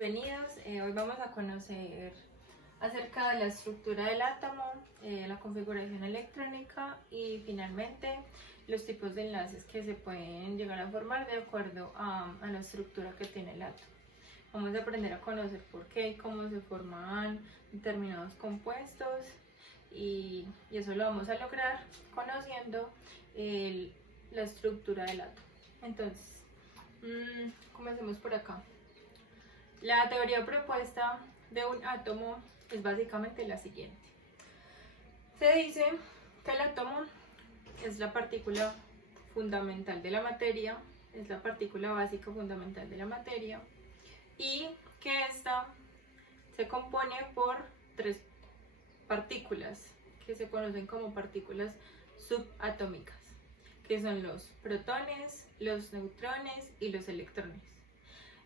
Bienvenidos, hoy vamos a conocer acerca de la estructura del átomo, la configuración electrónica y finalmente los tipos de enlaces que se pueden llegar a formar de acuerdo a la estructura que tiene el átomo. Vamos a aprender a conocer por qué y cómo se forman determinados compuestos y eso lo vamos a lograr conociendo la estructura del átomo. Entonces, comencemos por acá. La teoría propuesta de un átomo es básicamente la siguiente. Se dice que el átomo es la partícula fundamental de la materia, es la partícula básica fundamental de la materia y que ésta se compone por tres partículas que se conocen como partículas subatómicas, que son los protones, los neutrones y los electrones.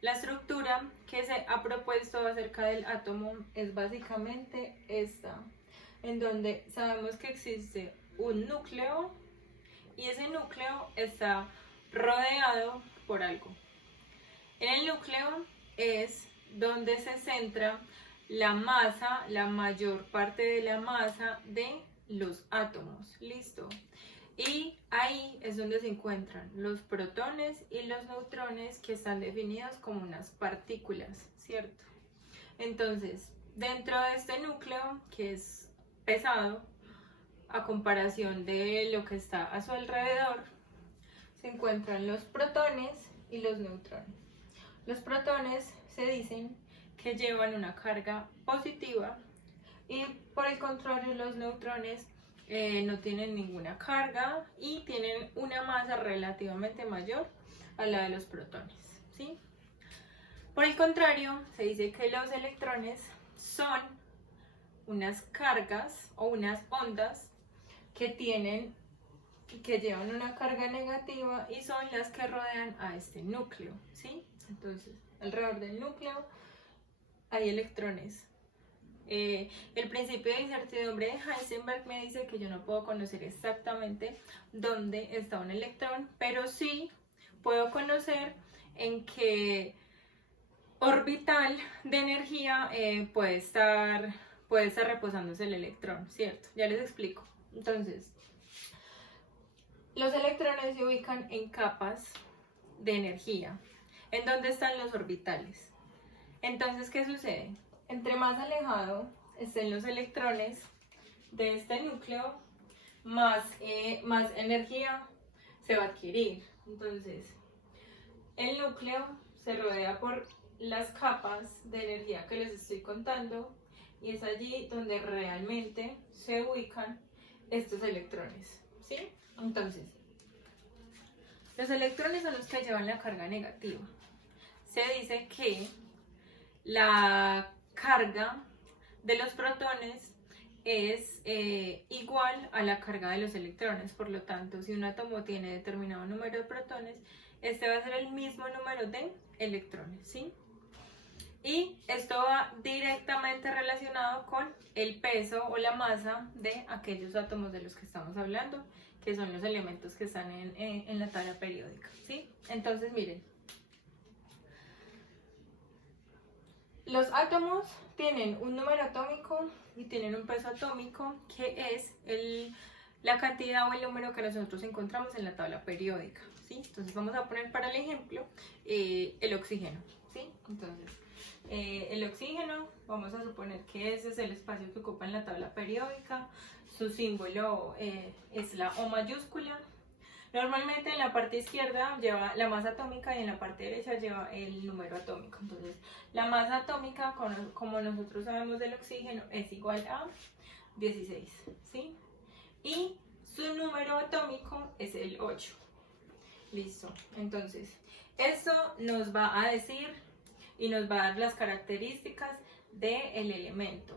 La estructura que se ha propuesto acerca del átomo es básicamente esta, en donde sabemos que existe un núcleo y ese núcleo está rodeado por algo. En el núcleo es donde se centra la masa, la mayor parte de la masa de los átomos. ¿Listo? Y ahí es donde se encuentran los protones y los neutrones, que están definidos como unas partículas, ¿cierto? Entonces, dentro de este núcleo, que es pesado a comparación de lo que está a su alrededor, se encuentran los protones y los neutrones. Los protones se dicen que llevan una carga positiva y por el contrario los neutrones no tienen ninguna carga y tienen una masa relativamente mayor a la de los protones, ¿sí? Por el contrario, se dice que los electrones son unas cargas o unas ondas que llevan una carga negativa y son las que rodean a este núcleo, ¿sí? Entonces, alrededor del núcleo hay electrones. El principio de incertidumbre de Heisenberg me dice que yo no puedo conocer exactamente dónde está un electrón, pero sí puedo conocer en qué orbital de energía puede estar reposándose el electrón, ¿cierto? Ya les explico. Entonces, los electrones se ubican en capas de energía. ¿En dónde están los orbitales? Entonces, ¿qué sucede? Entre más alejado estén los electrones de este núcleo, más energía se va a adquirir. Entonces, el núcleo se rodea por las capas de energía que les estoy contando y es allí donde realmente se ubican estos electrones, ¿sí? Entonces, los electrones son los que llevan la carga negativa. Se dice que la carga de los protones es igual a la carga de los electrones. Por lo tanto, si un átomo tiene determinado número de protones, este va a ser el mismo número de electrones, ¿sí? Y esto va directamente relacionado con el peso o la masa de aquellos átomos de los que estamos hablando, que son los elementos que están en la tabla periódica, ¿sí? Entonces, miren. Los átomos tienen un número atómico y tienen un peso atómico, que es la cantidad o el número que nosotros encontramos en la tabla periódica, ¿sí? Entonces vamos a poner para el ejemplo el oxígeno, ¿sí? Entonces, el oxígeno, vamos a suponer que ese es el espacio que ocupa en la tabla periódica. Su símbolo es la O mayúscula. Normalmente en la parte izquierda lleva la masa atómica y en la parte derecha lleva el número atómico. Entonces, la masa atómica, como nosotros sabemos del oxígeno, es igual a 16, ¿sí? Y su número atómico es el 8. Listo. Entonces, esto nos va a decir y nos va a dar las características del elemento.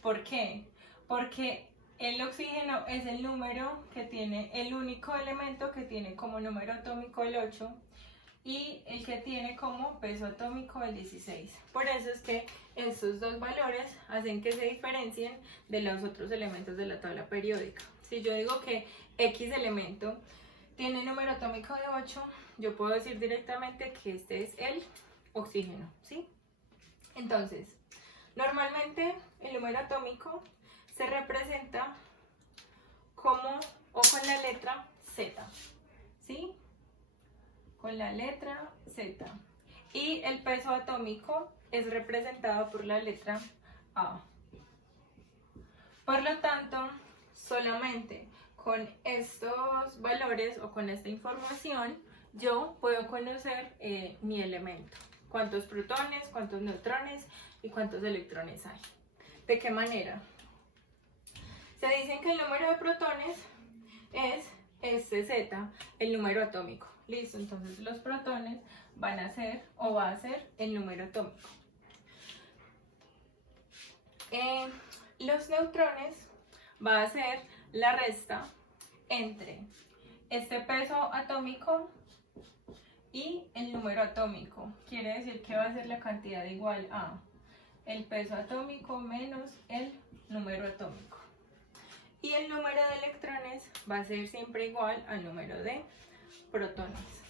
¿Por qué? Porque el oxígeno es el número que tiene, el único elemento que tiene como número atómico el 8 y el que tiene como peso atómico el 16. Por eso es que estos dos valores hacen que se diferencien de los otros elementos de la tabla periódica. Si yo digo que X elemento tiene número atómico de 8, yo puedo decir directamente que este es el oxígeno, ¿sí? Entonces, normalmente el número atómico se representa como o con la letra Z, ¿sí? Con la letra Z. Y el peso atómico es representado por la letra A. Por lo tanto, solamente con estos valores o con esta información, yo puedo conocer mi elemento. Cuántos protones, cuántos neutrones y cuántos electrones hay. ¿De qué manera? Se dicen que el número de protones es este Z, el número atómico. Listo, entonces los protones van a ser o va a ser el número atómico. Los neutrones va a ser la resta entre este peso atómico y el número atómico. Quiere decir que va a ser la cantidad igual a el peso atómico menos el número atómico. Y el número de electrones va a ser siempre igual al número de protones.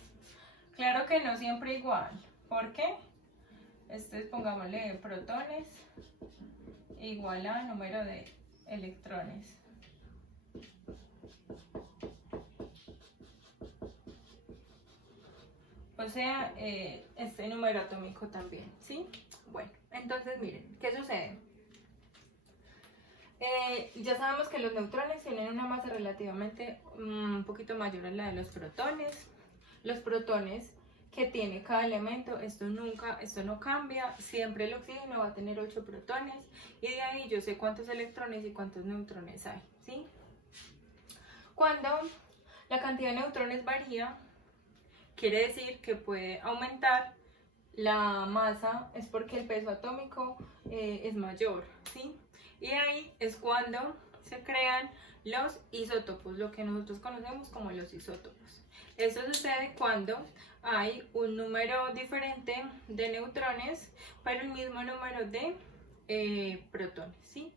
Claro que no siempre igual. ¿Por qué? Pongámosle protones igual a número de electrones. O sea, este número atómico también, ¿sí? Bueno, entonces miren, ¿qué sucede? Ya sabemos que los neutrones tienen una masa relativamente un poquito mayor a la de los protones. Los protones que tiene cada elemento, esto no cambia, siempre el oxígeno va a tener 8 protones y de ahí yo sé cuántos electrones y cuántos neutrones hay, ¿sí? Cuando la cantidad de neutrones varía, quiere decir que puede aumentar la masa, es porque el peso atómico es mayor, ¿sí? Y ahí es cuando se crean los isótopos, lo que nosotros conocemos como los isótopos. Esto sucede cuando hay un número diferente de neutrones, pero el mismo número de protones, ¿sí?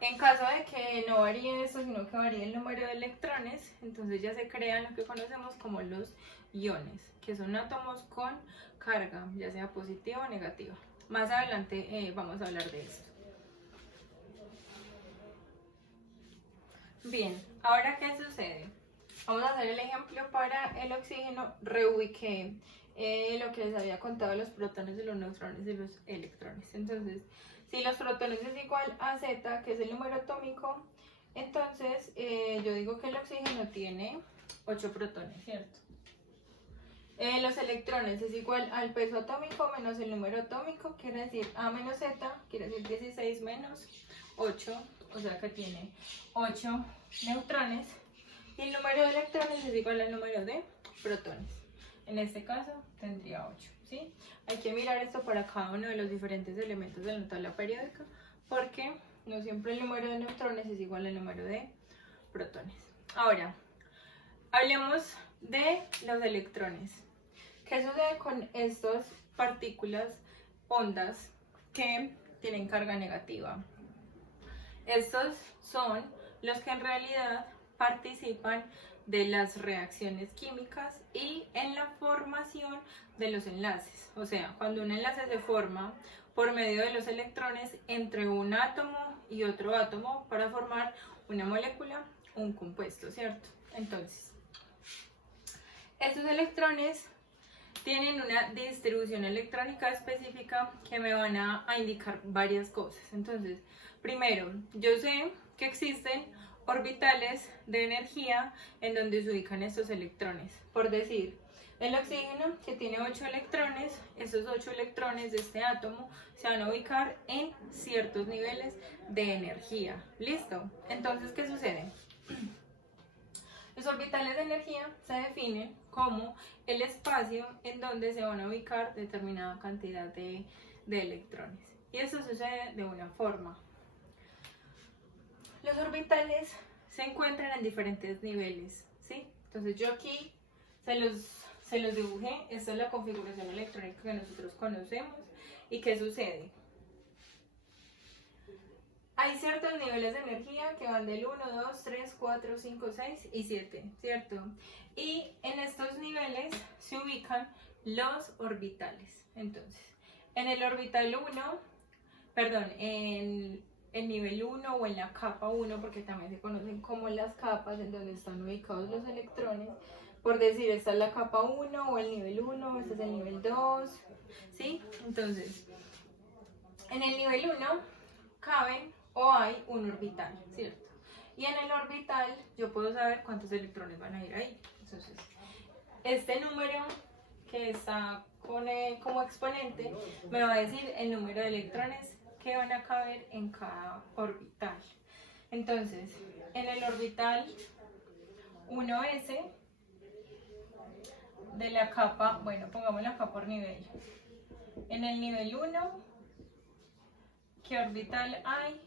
En caso de que no varíe esto, sino que varíe el número de electrones, entonces ya se crean lo que conocemos como los iones, que son átomos con carga, ya sea positiva o negativa. Más adelante vamos a hablar de esto. Bien, ahora ¿qué sucede? Vamos a hacer el ejemplo para el oxígeno. Reubiqué lo que les había contado de los protones, de los neutrones y los electrones. Entonces, si los protones es igual a Z, que es el número atómico, entonces yo digo que el oxígeno tiene 8 protones, ¿cierto? Los electrones es igual al peso atómico menos el número atómico, quiere decir A menos Z, quiere decir 16 menos 8, o sea que tiene 8 neutrones. Y el número de electrones es igual al número de protones. En este caso tendría 8, ¿sí? Hay que mirar esto para cada uno de los diferentes elementos de la tabla periódica, porque no siempre el número de neutrones es igual al número de protones. Ahora, hablemos de los electrones. ¿Qué sucede con estas partículas, ondas, que tienen carga negativa? Estos son los que en realidad participan de las reacciones químicas y en la formación de los enlaces. O sea, cuando un enlace se forma por medio de los electrones entre un átomo y otro átomo para formar una molécula, un compuesto, ¿cierto? Entonces, estos electrones tienen una distribución electrónica específica que me van a indicar varias cosas. Entonces, primero, yo sé que existen orbitales de energía en donde se ubican estos electrones. Por decir, el oxígeno, que tiene 8 electrones, esos 8 electrones de este átomo se van a ubicar en ciertos niveles de energía. ¿Listo? Entonces, ¿qué sucede? Los orbitales de energía se definen como el espacio en donde se van a ubicar determinada cantidad de electrones. Y eso sucede de una forma. Los orbitales se encuentran en diferentes niveles, ¿sí? Entonces yo aquí se los dibujé. Esta es la configuración electrónica que nosotros conocemos. ¿Y qué sucede? Hay ciertos niveles de energía que van del 1, 2, 3, 4, 5, 6 y 7, ¿cierto? Y en estos niveles se ubican los orbitales. Entonces, En el orbital 1, perdón, en el nivel 1 o en la capa 1, porque también se conocen como las capas en donde están ubicados los electrones, por decir, esta es la capa 1 o el nivel 1, este es el nivel 2, ¿sí? Entonces, en el nivel 1 caben o hay un orbital, ¿cierto? Y en el orbital yo puedo saber cuántos electrones van a ir ahí. Entonces, este número que está como exponente me va a decir el número de electrones que van a caber en cada orbital. Entonces, en el orbital 1s de la capa, bueno, pongámoslo acá por nivel. En el nivel 1, ¿qué orbital hay?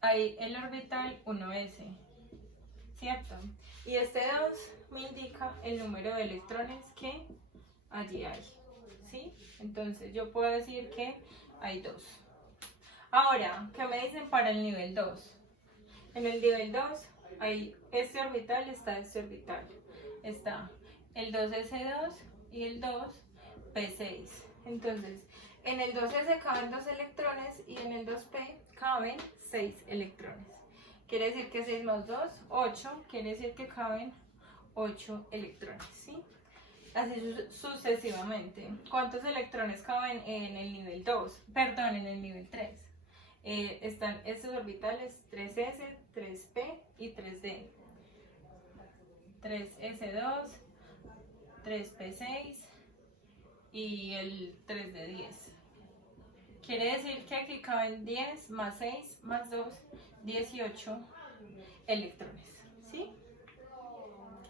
Hay el orbital 1s, ¿cierto? Y este 2 me indica el número de electrones que allí hay, ¿sí? Entonces yo puedo decir que hay 2. Ahora, ¿qué me dicen para el nivel 2? En el nivel 2 hay este orbital, está este orbital. Está el 2s2 y el 2p6. Entonces, en el 2s caben 2 electrones y en el 2p caben 6 electrones. Quiere decir que 6 más 2, 8. Quiere decir que caben 8 electrones, ¿sí? Así sucesivamente. ¿Cuántos electrones caben en el nivel 2? Perdón, en el nivel 3. Están estos orbitales 3s, 3p y 3d. 3s2, 3p6 y el 3d10. Quiere decir que aquí caben 10 más 6 más 2, 18 electrones, ¿sí?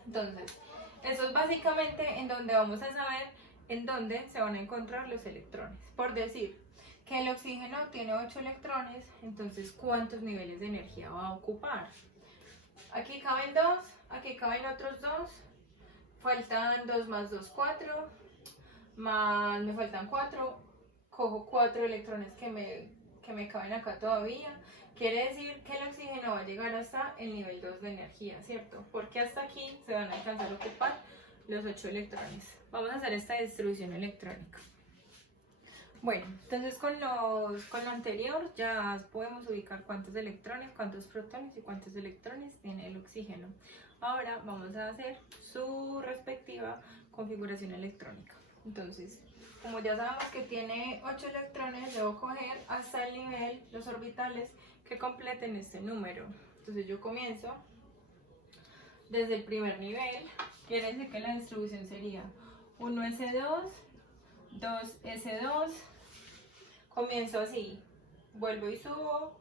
Entonces, eso es básicamente en donde vamos a saber en dónde se van a encontrar los electrones. Por decir que el oxígeno tiene 8 electrones, entonces ¿cuántos niveles de energía va a ocupar? Aquí caben 2, aquí caben otros 2, faltan 2 más 2, 4, más me faltan 4, cojo 4 electrones que me caben acá todavía. Quiere decir que el oxígeno va a llegar hasta el nivel 2 de energía, ¿cierto? Porque hasta aquí se van a alcanzar a ocupar los 8 electrones. Vamos a hacer esta distribución electrónica. Bueno, entonces con lo anterior ya podemos ubicar cuántos electrones, cuántos protones y cuántos electrones tiene el oxígeno. Ahora vamos a hacer su respectiva configuración electrónica. Entonces, como ya sabemos que tiene 8 electrones, debo coger hasta el nivel, los orbitales que completen este número. Entonces yo comienzo desde el primer nivel, quiere decir que la distribución sería 1s2, 2s2, comienzo así, vuelvo y subo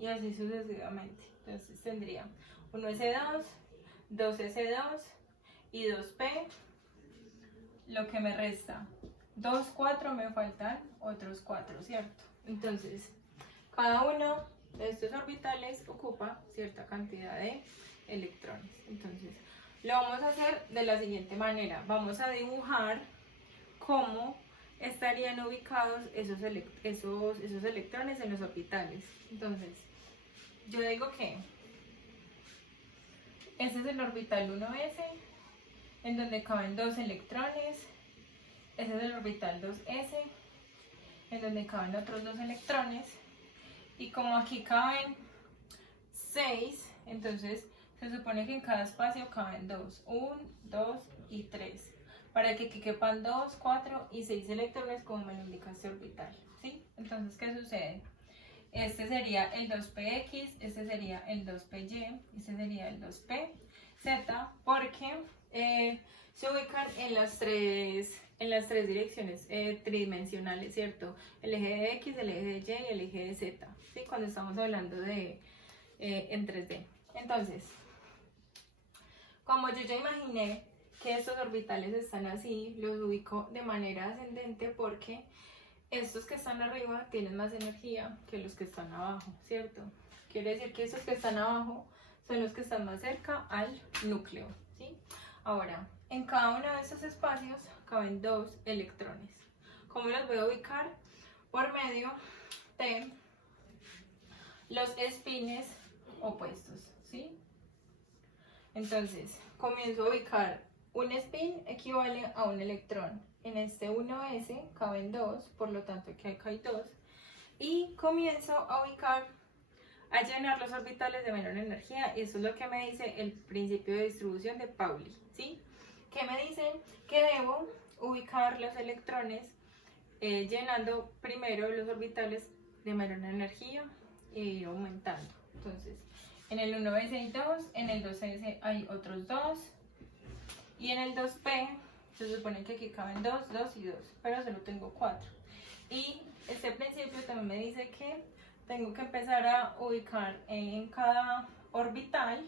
y así sucesivamente. Entonces tendría 1s2, 2s2 y 2p, lo que me resta 2, 4, me faltan otros 4, ¿cierto? Entonces, cada uno de estos orbitales ocupa cierta cantidad de electrones. Entonces, lo vamos a hacer de la siguiente manera. Vamos a dibujar cómo estarían ubicados esos electrones en los orbitales. Entonces, yo digo que este es el orbital 1s, en donde caben 2 electrones. Este es el orbital 2s, en donde caben otros 2 electrones. Y como aquí caben 6, entonces se supone que en cada espacio caben 2, 1, 2 y 3, para que aquí quepan 2, 4 y 6 electrones como me lo indica este orbital, ¿sí? Entonces, ¿qué sucede? Este sería el 2px, este sería el 2py, este sería el 2pz, porque se ubican en las tres direcciones tridimensionales, ¿cierto? El eje de x, el eje de y y el eje de z, ¿sí? Cuando estamos hablando de en 3D. Entonces, como yo ya imaginé que estos orbitales están así, los ubico de manera ascendente porque estos que están arriba tienen más energía que los que están abajo, ¿cierto? Quiere decir que estos que están abajo son los que están más cerca al núcleo, ¿sí? Ahora, en cada uno de estos espacios caben 2 electrones. ¿Cómo los voy a ubicar? Por medio de los espines opuestos, ¿sí? Entonces, comienzo a ubicar un spin equivale a un electrón. En este 1s caben 2, por lo tanto aquí hay 2. Y comienzo a ubicar, a llenar los orbitales de menor energía. Y eso es lo que me dice el principio de distribución de Pauli, ¿sí? Que me dice que debo ubicar los electrones llenando primero los orbitales de menor energía e ir aumentando. Entonces, en el 1s hay 2, en el 2s hay otros 2 y en el 2p se supone que aquí caben 2, 2 y 2, pero solo tengo 4. Y este principio también me dice que tengo que empezar a ubicar en cada orbital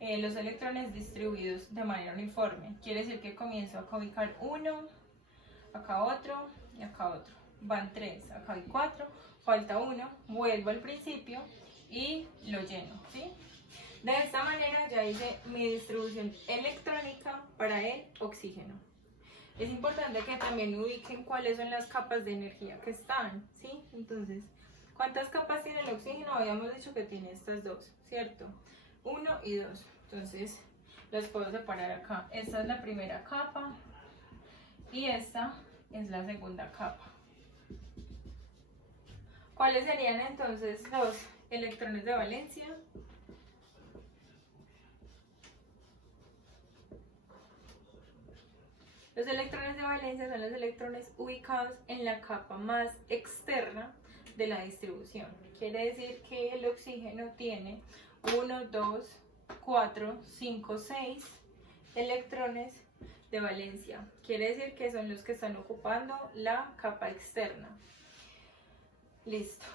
los electrones distribuidos de manera uniforme. Quiere decir que comienzo a ubicar uno, acá otro y acá otro. Van 3, acá hay 4, falta 1, vuelvo al principio y lo lleno, ¿sí? De esta manera ya hice mi distribución electrónica para el oxígeno. Es importante que también ubiquen cuáles son las capas de energía que están, ¿sí? Entonces, ¿cuántas capas tiene el oxígeno? Habíamos dicho que tiene estas dos, ¿cierto? 1 y 2. Entonces, las puedo separar acá. Esta es la primera capa y esta es la segunda capa. ¿Cuáles serían entonces los electrones de valencia? Los electrones de valencia son los electrones ubicados en la capa más externa de la distribución. Quiere decir que el oxígeno tiene 1, 2, 4, 5, 6 electrones de valencia. Quiere decir que son los que están ocupando la capa externa. Listo.